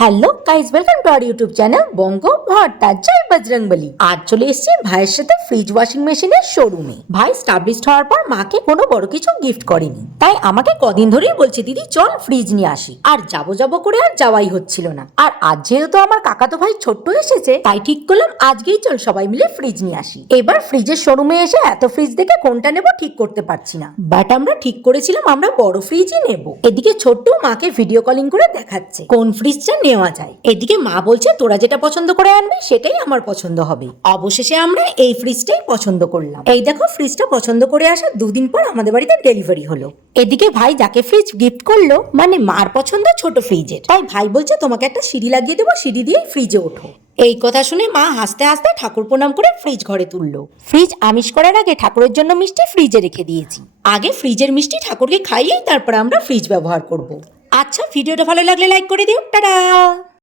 Hello guys, welcome to our YouTube channel Banga Bharta. জয় বজরংবলী। আজ চলে এসেছি ভাইয়ের সাথে ফ্রিজ ওয়াশিং মেশিনের শোরুমে। ভাই স্টাবলিশড হওয়ার পর মাকে কোনো বড় কিছু গিফট করেনি, তাই আমাকে কদিন ধরেই বলছে দিদি চল ফ্রিজ নিয়ে আসি। আর যাবো করে আর যাওয়াই হচ্ছিল না। আর আজ যেহেতু আমার কাকাতো ভাই ছোট্ট এসেছে, তাই ঠিক করলাম আজকেই চল সবাই মিলে ফ্রিজ নিয়ে আসি। এবার ফ্রিজের শোরুমে এসে এত ফ্রিজ দেখে কোনটা নেব ঠিক করতে পারছি না, বাট আমরা ঠিক করেছিলাম আমরা বড় ফ্রিজই নেব। এদিকে ছোট্ট মাকে ভিডিও কলিং করে দেখাচ্ছে কোন ফ্রিজটা নেওয়া যায়। এদিকে মা বলছে তোরা যেটা পছন্দ করে আনবি সেটাই আমার পছন্দ হবে। অবশেষে আমরা এই ফ্রিজটাই পছন্দ করলাম। এই দেখো, ফ্রিজটা পছন্দ করে আসার দুদিন পর আমাদের বাড়িতে ডেলিভারি হলো। এদিকে ভাই যাকে ফ্রিজ গিফট করলো, মানে মার পছন্দ ছোট ফ্রিজের, তাই ভাই বলছে তোমাকে একটা সিঁড়ি লাগিয়ে দেবো, সিঁড়ি দিয়ে ফ্রিজে ওঠো। এই কথা শুনে মা হাসতে হাসতে ঠাকুর প্রণাম করে ফ্রিজ ঘরে তুললো। ফ্রিজ আমিষ করার আগে ঠাকুরের জন্য মিষ্টি ফ্রিজে রেখে দিয়েছি। আগে ফ্রিজের মিষ্টি ঠাকুরকে খাইয়েই তারপর আমরা ফ্রিজ ব্যবহার করব। আচ্ছা, ভিডিওটা ভালো লাগলে লাইক করে দিও। টাটা।